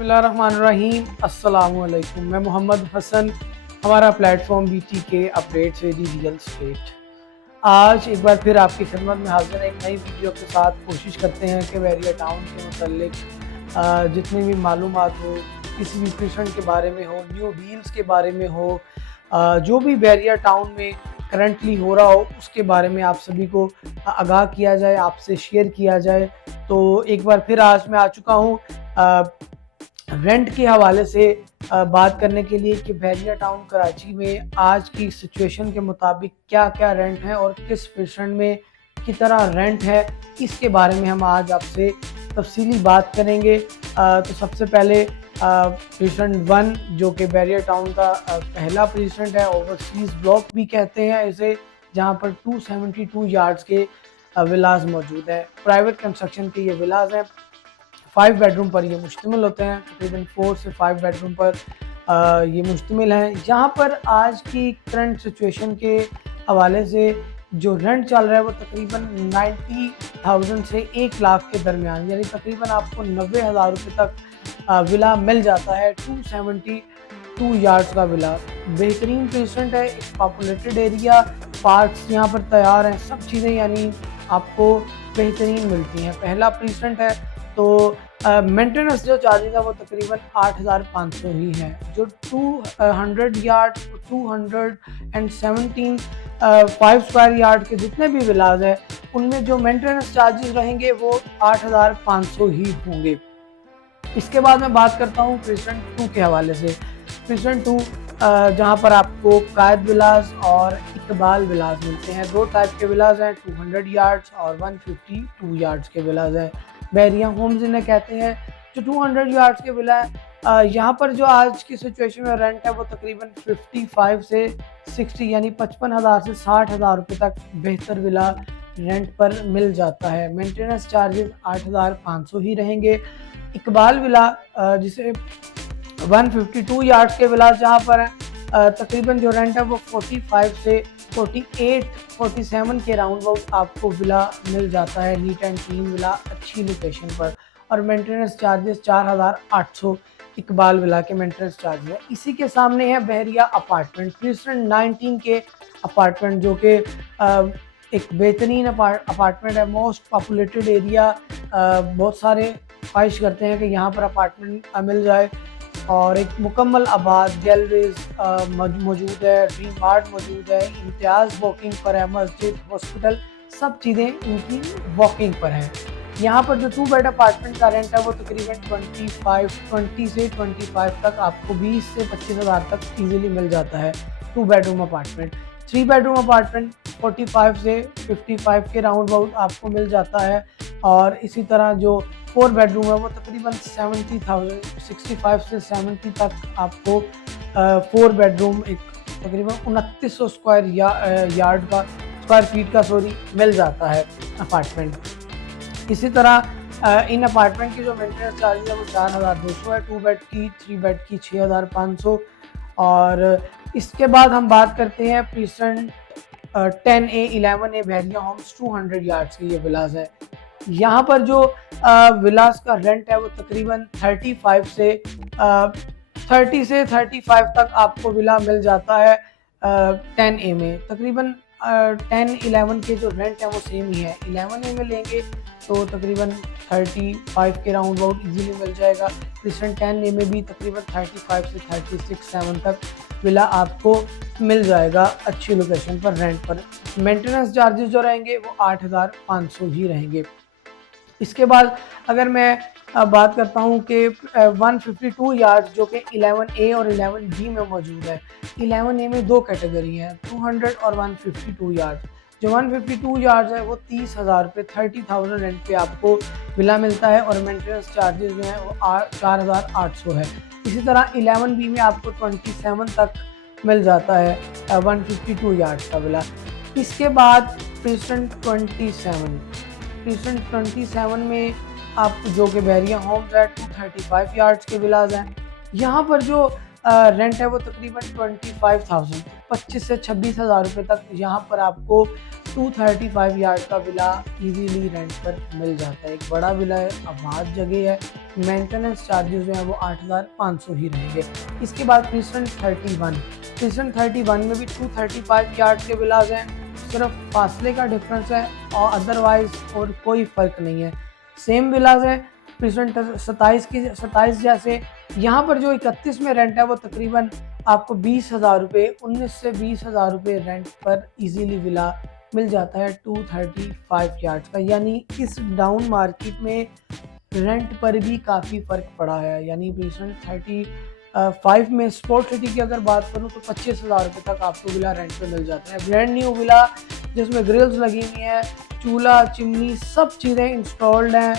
बिस्मिल्लाहिर्रहमानिर्रहीम। अस्सलामुअलैकुम। मैं मोहम्मद हसन, हमारा platform BTK updates with real estate. आज एक बार फिर आपकी खिदमत में हाजिर है एक नई वीडियो के साथ। कोशिश करते हैं कि वेरिया टाउन के मुतल्लिक जितनी भी मालूमात हो, किसी भी पेशेंट के बारे में हो, न्यू डील्स के बारे में हो, जो भी वेरिया टाउन में करंटली हो रहा हो उसके बारे में आप सभी को आगाह किया जाए, आपसे शेयर किया जाए। तो एक बार फिर आज मैं आ चुका हूँ रेंट के हवाले से बात करने के लिए कि वेरिया टाउन कराची में आज की सिचुएशन के मुताबिक क्या क्या रेंट है और किस पेशेंट में कितना रेंट है, इसके बारे में हम आज आपसे तफसीली बात करेंगे। तो सबसे पहले पेशेंट 1 जो कि वेरिया टाउन का पहला पेशेंट है, ओवरसीज ब्लॉक भी कहते हैं इसे, जहां पर 272 यार्ड्स के विलाज मौजूद हैं। प्राइवेट कंस्ट्रक्शन के ये विलाज हैं, 5 बेडरूम पर ये मुश्तमिल होते हैं। तकरीबन 4 से 5 बेडरूम पर ये मुश्तमिल हैं। यहाँ पर आज की करंट सिचुएशन के हवाले से जो रेंट चल रहा है वो तकरीबन 90,000 से 1 लाख के दरमियान, यानी तकरीबन आपको 90,000 रुपये तक विला मिल जाता है। 272 यार्ड्स का विला बेहतरीन पेशेंट है, एक पॉपुलेटेड एरिया, पार्क्स यहाँ पर तैयार हैं, सब चीज़ें यानी आपको बेहतरीन मिलती हैं। पहला पेशेंट है तो मेंटेनेंस जो चार्जेस है वो तकरीबन 8,500 ही है। जो 200 यार्ड 217 5 स्क्वायर यार्ड के जितने भी विलाज है उनमें जो मेंटेनेंस चार्जेस रहेंगे वो 8,500 ही होंगे। इसके बाद मैं बात करता हूँ पेशेंट 2 के हवाले से। पेशेंट 2 जहाँ पर आपको कायद विलाज और इकबाल विलाज मिलते हैं। 2 टाइप के विलाज हैं, 200 यार्ड्स और 152 यार्ड्स के विलाज हैं। बैरिया होम्स इन्हें कहते हैं। जो 200 यार्ड्स के विला है, यहाँ पर जो आज की सिचुएशन में रेंट है वो तकरीबन 55 से 60 यानी 55,000 से 60,000 रुपये तक बेहतर विला रेंट पर मिल जाता है। मेंटेनेंस चार्जेस 8,500 ही रहेंगे। इकबाल विला जिसे 152 यार्ड्स के विलास जहाँ पर है, तकरीबन जो रेंट है वो 45 से 47 के राउंड अबाउट आपको विला मिल जाता है। नीट एंड क्लीन विला, अच्छी लोकेशन पर, और मेंटेनेंस चार्जेस 4,800 इकबाल विला के मेंटेनेंस चार्जेस है। इसी के सामने है बहरिया अपार्टमेंट, प्रिंसटन 19 के अपार्टमेंट, जो कि एक बेहतरीन अपार्टमेंट है, मोस्ट पॉपुलेटेड एरिया। बहुत सारे ख्वाहिश करते हैं कि यहाँ पर अपार्टमेंट मिल जाए, और एक मुकम्मल आबाद गैलरीज मौजूद है, ड्रीम आर्ट मौजूद है, इम्तियाज़ वॉकिंग पर है, मस्जिद, हॉस्पिटल, सब चीज़ें इनकी वॉकिंग पर हैं। यहाँ पर जो 2 बेड अपार्टमेंट का रेंट है वो तकरीबन 20 से 25 तक, आपको 20 से 25,000 तक ईजिली मिल जाता है 2 बेडरूम अपार्टमेंट। 3 बेडरूम अपार्टमेंट 45 से 55 के राउंड अबाउट आपको मिल जाता है। और इसी तरह जो 4 बेडरूम है वो तकरीबन 70,000 65 से 70 तक आपको 4 बेडरूम एक तकरीबन 2900 यार्ड का स्क्वायर फीट का मिल जाता है अपार्टमेंट। इसी तरह इन अपार्टमेंट की जो मेंटेनेंस चार्ज है वो 4,200 है, 2 बेड की, 3 बेड की 6,500। और इसके बाद हम बात करते हैं प्रीसेंट 10A 11A बहरिया होम्स 200 यार्ड्स के ये विलास है। यहाँ पर जो विलास का रेंट है वो तकरीबन 30 से 35 तक आपको विला मिल जाता है 10A में। तकरीबन 10-11 के जो रेंट है वो सेम ही है। 11A में लेंगे तो तकरीबन 35 के राउंड अबाउट इजीली मिल जाएगा। रिसेंट 10A में भी तकरीबन 35 से 36-7 तक विला आपको मिल जाएगा अच्छी लोकेशन पर रेंट पर। मेंटेनेंस चार्जेस जो रहेंगे वो 8,500 ही रहेंगे। इसके बाद अगर मैं बात करता हूँ कि 152 यार्ड जो कि 11A और 11B में मौजूद है। 11A में 2 कैटेगरी हैं, 200 और 152 यार्ड। जो 152 यार्ड है वो 30,000 रुपये 30,000 रेंट पे आपको विला मिलता है, और मेंटेनेंस चार्जेस जो हैं वो 4,800 है। इसी तरह 11B में आपको 27 तक मिल जाता है 152 यार्ड का विला। इसके बाद प्रीसेंट 27 में आप जो कि बहरिया होम्स है 235 यार्ड्स के विलाज हैं। यहाँ पर जो रेंट है वो तकरीबन 25,000 25 से 26,000 रुपये तक यहाँ पर आपको 235 यार्ड का विला इजीली रेंट पर मिल जाता है। एक बड़ा विला है, आबाद जगह है, मेंटेनेंस चार्जेस जो हैं वो 8,500 ही रहेंगे। इसके बाद क्रिसेंट 31 में भी 235 यार्ड के विलाज हैं, सिर्फ फासले का डिफरेंस है और अदरवाइज और कोई फ़र्क नहीं है, सेम विलाज है। क्रिसेंट 27 जैसे यहाँ पर जो 31 में रेंट है वो तकरीबन आपको 20,000 रुपये, 19 से 20,000 रुपये रेंट पर इजीली विला मिल जाता है 235 यार्ड्स का। यानी इस डाउन मार्केट में रेंट पर भी काफ़ी फ़र्क पड़ा है। यानी क्रिसेंट 35 में स्पोर्ट सिटी की अगर बात करूँ तो 25,000 रुपये तक आपको विला रेंट पे मिल जाता है। ब्रांड न्यू विला जिसमें ग्रिल्स लगी हुई हैं, चूल्हा चिमनी सब चीज़ें इंस्टॉल्ड हैं,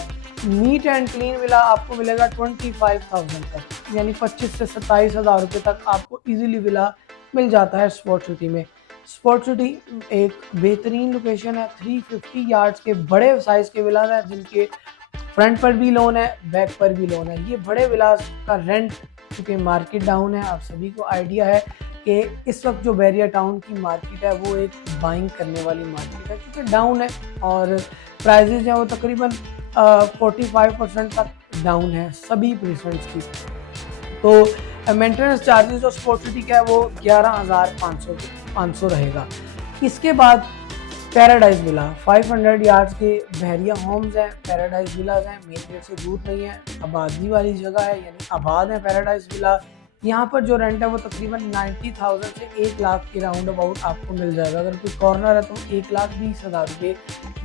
नीट एंड क्लीन विला आपको मिलेगा 25,000 तक, यानी 25 से 27,000 रुपये तक आपको इजीली विला मिल जाता है स्पोर्ट सिटी में। स्पोर्ट सिटी एक बेहतरीन लोकेशन है, 350 यार्ड्स के बड़े साइज़ के विलास हैं जिनके फ्रंट पर भी लोन है, बैक पर भी लोन है। ये बड़े विलास का रेंट, क्योंकि मार्केट डाउन है, आप सभी को आइडिया है कि इस वक्त जो बैरिया टाउन की मार्केट है वो एक बाइंग करने वाली मार्केट है, क्योंकि डाउन है और प्राइजेज हैं वो तकरीबन 45% तक डाउन है सभी प्रेजेंट्स की। तो मेंटेनेंस चार्जेस जो स्पोर्ट सिटी का है वो 11,500 रहेगा। इसके बाद पैराडाइज विला 500 यार्ड्स के बहरिया होम्स हैं, पैराडाइज विलाज हैं, मेन गेट से दूर नहीं है, आबादी वाली जगह है, यानी आबाद है पैराडाइज विला। यहाँ पर जो रेंट है वो तकरीबन 90,000 से 1 लाख के राउंड अबाउट आपको मिल जाएगा। अगर कोई कॉर्नर है तो 1,20,000 रुपये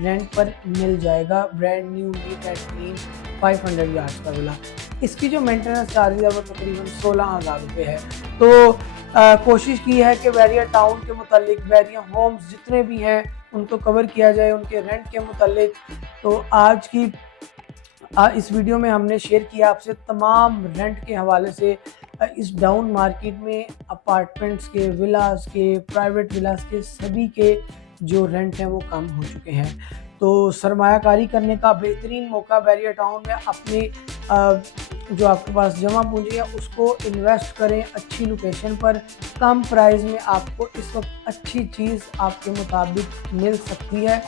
रेंट पर मिल जाएगा। Brand new neat and clean 500 yards का विला। इसकी जो मेंटेनेंस चार्ज है वो तकरीबन 16,000 रुपये है। तो कोशिश की है कि बैरिया टाउन के मुतालिक बैरिया होम्स जितने भी हैं उनको कवर किया जाए उनके रेंट के मुतालिक। तो आज की इस वीडियो में हमने शेयर किया आपसे तमाम रेंट के हवाले से इस डाउन मार्केट में अपार्टमेंट्स के, विलास के, प्राइवेट विलास के सभी के जो रेंट हैं वो कम हो चुके हैं। तो सरमायाकारी करने का बेहतरीन मौका बैरिया टाउन में, अपने जो आपके पास जमा पूंजी है उसको इन्वेस्ट करें अच्छी लोकेशन पर, कम प्राइस में आपको इस वक्त अच्छी चीज़ आपके मुताबिक मिल सकती है।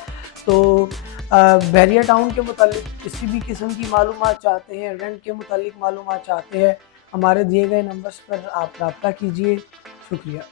तो बैरिया टाउन के मुतालिक किसी भी किस्म की मालूमात चाहते हैं, रेंट के मुतालिक मालूमात चाहते हैं, हमारे दिए गए नंबर्स पर आप रब्ता कीजिए। शुक्रिया।